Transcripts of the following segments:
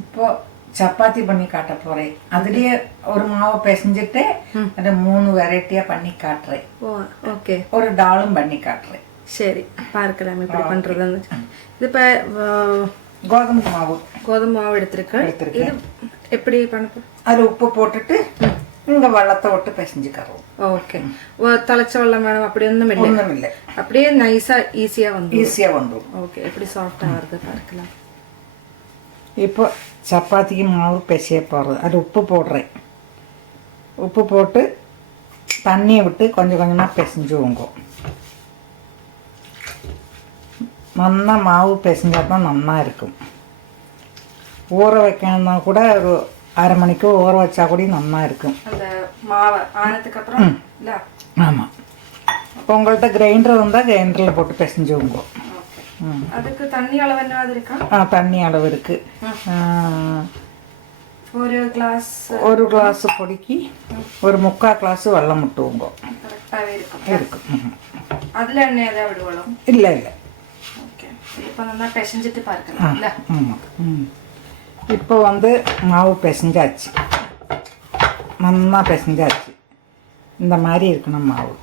இப்போ சப்பாத்தி பண்ணி காட்ட போறேன். அதுலயே ஒரு மாவு பிசைஞ்சிட்டு அது 3 வெரைட்டியா பண்ணி காட்டுறேன். ஓகே. ஒரு டாலும் பண்ணி காட்டுறேன். சரி, பார்க்கலாம் எப்படி பண்றதுன்னு. இது இப்போ கோதுமை மாவு எடுத்திருக்கேன். இது எப்படி பண்ண? அது உப்பு போட்டுட்டு இங்க வெள்ளத்தை விட்டு பிசைஞ்சுக்கிறோம். ஓகே. தளச்ச வெள்ளம் வேணும் அப்படி ஒன்றும் இல்லை. அப்படியே நைஸா ஈஸியா வந்துடும். ஓகே. எப்படி சாஃப்டா வருது பார்க்கலாம். இப்போ சப்பாத்திக்கு மாவு பிசைய போடுறது. அது உப்பு போடுறேன். உப்பு போட்டு தண்ணியை விட்டு கொஞ்சம் கொஞ்சமாக பிசைஞ்சுவோங்க. நல்லா மாவு பிசைஞ்சால் தான் நல்லா இருக்கும். ஊற வைக்கணும்னா கூட ஒரு அரை மணிக்கு ஊற வச்சா கூட நல்லா இருக்கும். அந்த மாவு ஆனதுக்கு அப்புறம் இல்ல. ஆமாம். இப்போ உங்கள்கிட்ட கிரைண்டர் இருந்தால் கிரைண்டரில் போட்டு பிசைஞ்சுவோங்க. அதுக்கு தண்ணி அளவு என்னது இருக்கா? தண்ணி அளவு இருக்கு. ஒரு கிளாஸ் பொடிக்கு ஒரு 3/4 கிளாஸ் வெல்லம் விட்டுவோங்க. இருக்கும். அதுல எண்ணெய் ஏதாவது விடுவோம்? இல்லை இல்லை. ஓகே. இப்போ நல்லா பிசைஞ்சிட்டு பார்க்கலாம். இல்ல. ஆமாம். இப்போ மாவு பிசைஞ்சாச்சு. நல்லா பிசைஞ்சாச்சு. இந்த மாதிரி இருக்கணும் மாவு.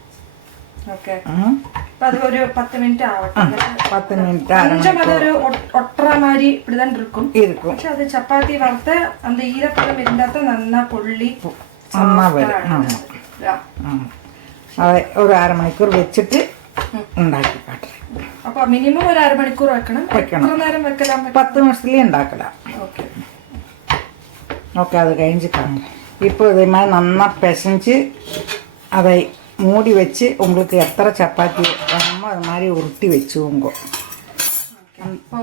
ஓகே. அது ஒரு 10 மினிட் ஆகட்டும். 10 மினிட் கொஞ்சம் அது ஒரு ஒட்டுற மாதிரி இப்படிதான் இருக்கும். പക്ഷെ அது சப்பாத்தி வறுத்த அந்த ஈரப்பதம் இருந்தால் தான் நல்லா பொள்ளி நல்லா வரும். ஆமாம். அதை ஒரு அரை மணிக்கூர் வச்சுட்டு ഉണ്ടാക്കി കാട്ടുறேன். அப்போ மினிமம் ஒரு அரை மணிக்கூர் வைக்கணும். നേരം വെക്കലാം? 10 നിമിഷത്തിലേ ഉണ്ടാക്കലാം. ഓക്കെ. அது கழிஞ்சுக்காங்க. இப்போ இதே மாதிரி நல்லா பிசைஞ்சு அதை மூடி வச்சு உங்களுக்கு எத்தனை சப்பாத்தி வேணுமோ அது மாதிரி உருட்டி வச்சுவோங்க. இப்போ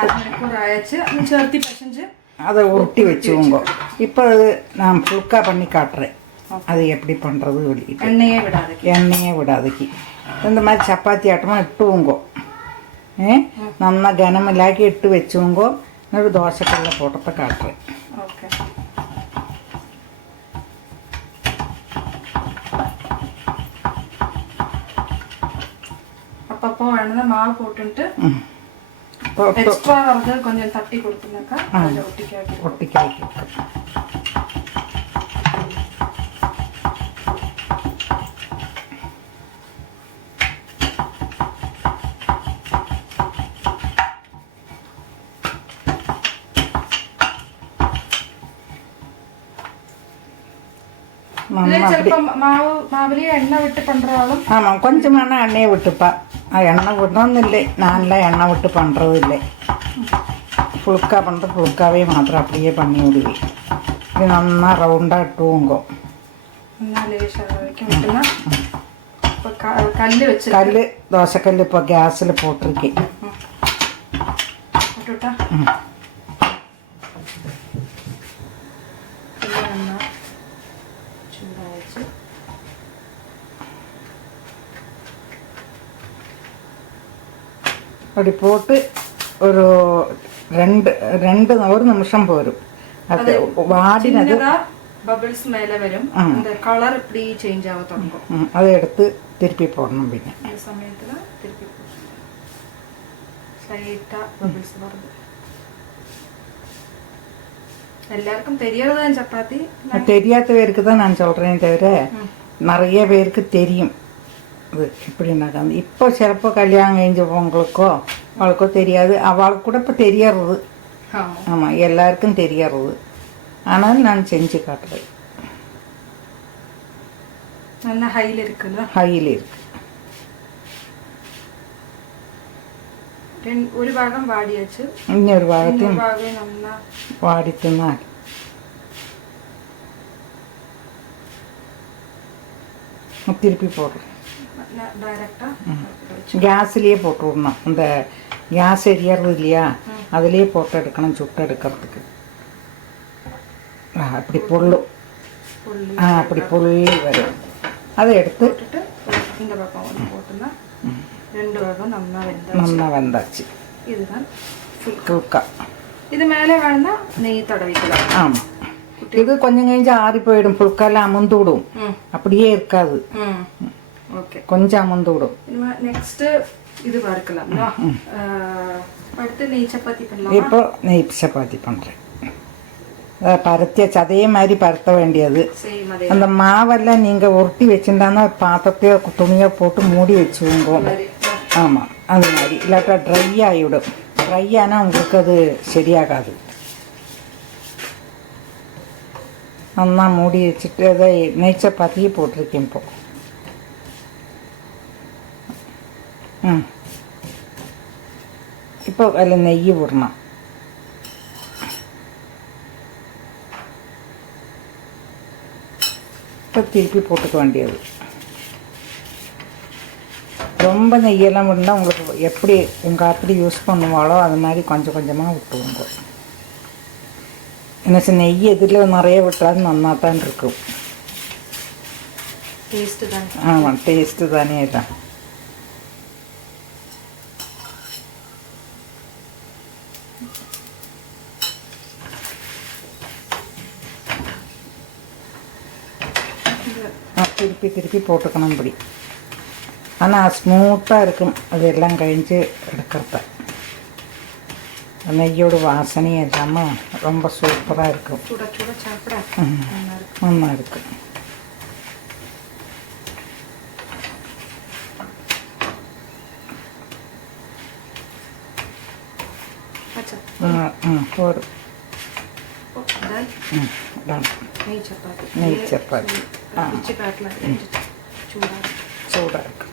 அரை மணிக்கூர் ஆயிடுச்சு. அது சேர்த்து பிசைஞ்சு அதை உருட்டி வச்சுவோங்க. இப்போ அது நான் புல்கா பண்ணி காட்டுறேன். அது எப்படி பண்ணுறது வெளியிட்டு. எண்ணெயே விடாதுக்கு இந்த மாதிரி சப்பாத்தி ஆட்டமாக ഇട്ടുவோங்கோ. நல்லா கனமில்லாக்கி இட்டு வச்சுவோங்கோ. ஒரு தோசைக்கல்ல போட்டதை காட்டுறேன். ஓகே. அப்பப்போ வேணும்னா மாவு போட்டுட்டு எக்ஸ்ட்ரா வந்து கொஞ்சம் தட்டி கொடுத்துனாக்கா ஒட்டிக்காக்கி ஆமாம். கொஞ்சமான எண்ணெயை விட்டுப்பா. எண்ணெய் விடணும்னு இல்லை. நான்லாம் எண்ணெய் விட்டு பண்ணுறது இல்லை. புழுக்கா பண்ணுறது புழுக்காவே மாத்திரம் அப்படியே பண்ணி விடுவேன். இது நல்லா ரவுண்டாக இட்டுவோங்கோ. கல் தோசைக்கல் இப்போ கேஸில் போட்டிருக்கேன். அப்படி போட்டு ஒரு 2 நிமிஷம் போரும். அது வாடினது பபிள்ஸ் மேலே வரும். அந்த கலர் இப்படி சேஞ்ச் ஆக தொடங்கும். அதை எடுத்து திருப்பி போடணும். പിന്നെ இந்த சமயத்துல திருப்பி போடணும். ஸ்லைட்டா பபிள்ஸ் வருது. எல்லாருக்கும் தெரியாததான் சப்பாத்தி. தெரியாத பேருக்கு தான் நான் சொல்கிறேன். தவிர நிறைய பேருக்கு தெரியும் இது எப்படின்னாக்கா. இப்போ சிலப்போ கல்யாணம் கழிஞ்சவங்களுக்கோ அவளுக்கோ தெரியாது. அவளுக்கு கூட இப்போ தெரியறது. ஆமாம், எல்லாருக்கும் தெரியறது. ஆனால் நான் செஞ்சு காட்டுறேன். நல்லா ஹையில் இருக்குல்ல? ஹையில் இருக்கு. ஒரு ഭാഗം വാടിയച്ച് இன்னொரு ഭാഗത്തും വാടി തിന്നാൽ திருப்பி போடுறேன். கேஸ்லேயே போட்டு விடணும். இந்த கேஸ் எரியறது இல்லையா, அதுலேயே போட்டு எடுக்கணும் சுட்டு எடுக்கிறதுக்கு. அப்படி பொருளும் அப்படி பொருள் வரும். அதை எடுத்து இந்த பக்கம் ஒன்று போட்டுன்னா 2 பாகம் நல்லா வெந்தாச்சு. இதுதான் புல்கா. இது மேலே வேணும்னா நெய் தடவிக்கலாம். ஆமாம். இது கொஞ்சம் கழிஞ்சு ஆறி போயிடும். புல்கால அமுந்து விடும். அப்படியே இருக்காது. ஓகே. கொஞ்சம் அமுந்து விடும். நெக்ஸ்ட் இது பார்க்கலாம். அடுத்து நெய் சப்பாத்தி பண்ணலாம். இப்போ நெய் சப்பாத்தி பண்ணுறேன். பருத்தியாச்சு, அதே மாதிரி பருத்த வேண்டியது. அந்த மாவெல்லாம் நீங்கள் உருட்டி வச்சுட்டான்னா பாத்திரத்தையோ துணியோ போட்டு மூடி வச்சுக்கோங்க. ஆமாம், அது மாதிரி. இல்லாட்டா ட்ரை ஆகிவிடும். ட்ரை ஆனால் உங்களுக்கு அது சரியாகாது. நல்லா மூடி வச்சுட்டு அதை நெய் சப்பாத்தியே போட்டிருக்கேன் இப்போ. இப்போ அதில் நெய் விடணும். இப்போ திருப்பி போட்டுக்க வேண்டியது. ரொம்ப நெய்யெல்லாம் விடலாம். உங்களுக்கு எப்படி உங்கள் அப்படி யூஸ் பண்ணுவாளோ அது மாதிரி கொஞ்சம் கொஞ்சமாக விட்டுருங்க. என்ன சார், நெய் எதில் நிறைய விட்டாலும் நல்லா தான் இருக்கும். டேஸ்ட்டு தான். ஆமாம், டேஸ்ட்டு தானே தான். திருப்பி திருப்பி போட்டுக்கணும் இப்படி. ஆனால் ஸ்மூத்தாக இருக்கும் அது எல்லாம் கழிஞ்சு எடுக்கிறத. நெய்யோட வாசனை இல்லாமல் ரொம்ப சூப்பராக இருக்கும். நல்லா இருக்கும். போதும். நெய் சப்பாத்தி சூடாக இருக்கு.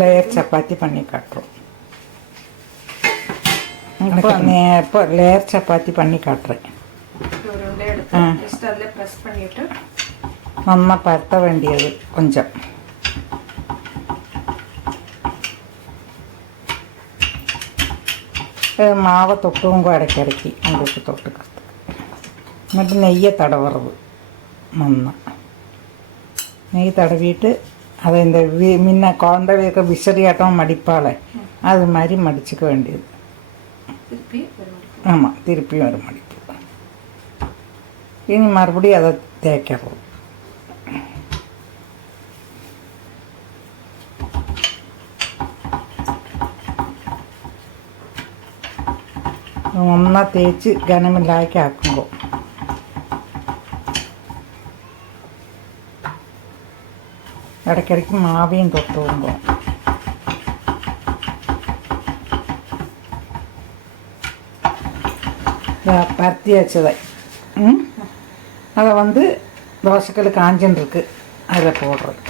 லேயர் சப்பாத்தி பண்ணி காட்டுறோம். இப்போ லேயர் சப்பாத்தி பண்ணி காட்டுறேன். நல்லா பருத்த வேண்டியது கொஞ்சம். மாவை தொட்டுங்க இடைக்கி உங்களுக்கு தொட்டுக்கிறது. എന്നിട്ട് നെയ്യ് തടവറവ് നന്ന നെയ്യ് തടവിയിട്ട് അതിൻ്റെ പിന്നെ കോണ്ടവയൊക്കെ വിശറിയാട്ടം മടിപ്പാളെ അത് മാതിരി മടിച്ചിക്ക് വേണ്ടിയത്. ആമാം, തിരുപ്പിയും ഒരു മടിപ്പ്. ഇനി മറുപടി അത് തേക്കറു. ഒന്നാ തേച്ച് ഘനമില്ലാക്കി ആക്കുമ്പോൾ ഇടയ്ക്കിടയ്ക്ക് മാവിയും തൊട്ട് പോകുമ്പോൾ பருத்தி வச்சதை அதை வந்து தோசைக்கல் காஞ்சுன்னு இருக்கு, அதில் போடுறது.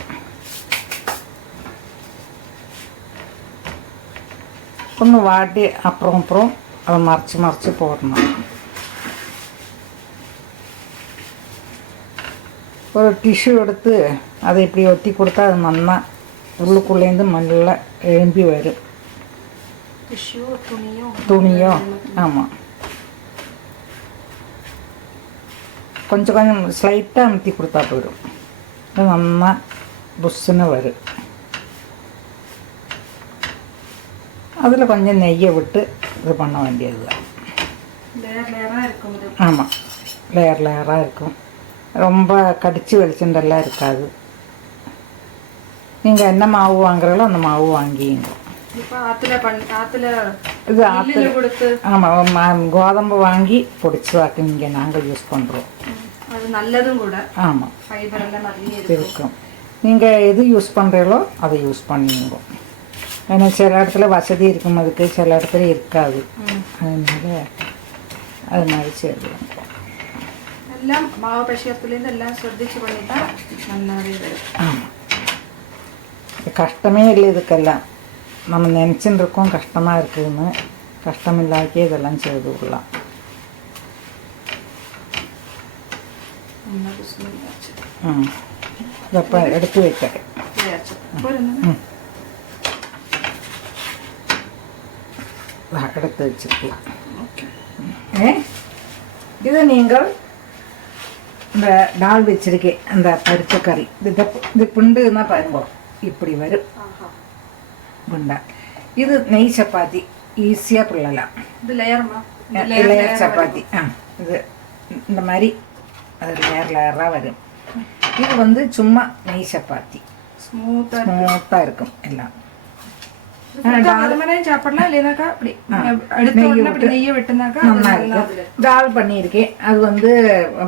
ஒன்று வாட்டி அப்புறம் அதை மறைச்சி போடணும். ஒரு டிஷ்யூ எடுத்து அதை இப்படி ஒத்தி கொடுத்தா அது நல்லா உள்ளுக்குள்ளேருந்து நல்லா எழும்பி வரும். துணியோ ஆமாம், கொஞ்சம் கொஞ்சம் ஸ்லைட்டாக அமுத்தி கொடுத்தா போயிடும். அது நல்லா புஷ்ஷுன்னு வரும். அதில் கொஞ்சம் நெய்யை விட்டு இது பண்ண வேண்டியது தான். ஆமாம், லேயராக இருக்கும். ரொம்ப கடிச்சு வெளிச்சண்டெல்லாம் இருக்காது. நீங்கள் என்ன மாவு வாங்குறீங்களோ அந்த மாவு வாங்கிங்க. இது ஆமாம், கோதம்பு வாங்கி பொடிச்சதாக்கு இங்கே நாங்கள் யூஸ் பண்ணுறோம். அது நல்லதும் கூட. ஆமாம், ஃபைபர் எல்லாம் நிறைய இருக்கும். நீங்கள் எது யூஸ் பண்ணுறீங்களோ அதை யூஸ் பண்ணிங்க. ஏன்னா சில இடத்துல வசதி இருக்கும், அதுக்கு சில இடத்துல இருக்காது. அதனால அது மாதிரி செய்யலாம். எல்லாம் மாவு பசியத்துலேருந்து எல்லாம் ശ്രദ്ധിച്ച് பண்ணிட்டா நல்லாவே வரும். ஆமாம், கஷ்டமே இல்லை இதுக்கெல்லாம். நம்ம நினச்சின்னு இருக்கோம் கஷ்டமாக இருக்குதுன்னு, கஷ்டமில்லாக்கே இதெல்லாம் செய்து விடலாம். இதப்போ எடுத்து வைக்கிறேன். எடுத்து வச்சுருக்கலாம். இது நீங்கள் இந்த டால் வச்சிருக்கேன், அந்த பருத்த கறி இது புண்டுன்னா பாருங்க இப்படி வரும் புண்டா. இது நெய் சப்பாத்தி ஈஸியாக பிள்ளலாம். இது லேயர் சப்பாத்தி. இது இந்த மாதிரி அது லேயராக வரும். இது வந்து சும்மா நெய் சப்பாத்தி ஸ்மூத்தாக இருக்கும் எல்லாம். சாப்பிடலாம் இல்லைனாக்கா அப்படி எடுத்த உடனே அப்படி நெய்யை விட்டுனாக்கா தால் பண்ணியிருக்கேன். அது வந்து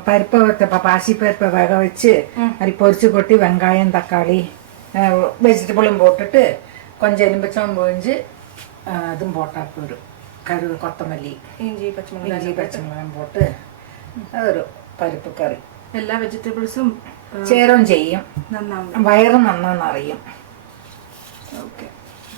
பருப்பை பாசி பருப்பை வேக வச்சு அது பொரிச்சு கொட்டி வெங்காயம் தக்காளி வெஜிடபிளும் போட்டுட்டு கொஞ்சம் எலும்பிச்சம் பொழிஞ்சு அதுவும் போட்டா போயிடும். கொத்தமல்லி இஞ்சி பச்சை மிளகாய் போட்டு அது ஒரு பருப்பு கറി. എല്ലാ വെജിറ്റബിൾസും ചേരും ചെയ്യും, നന്നാവും, വയറും നന്നാ നിറയും. ഓക്കെ.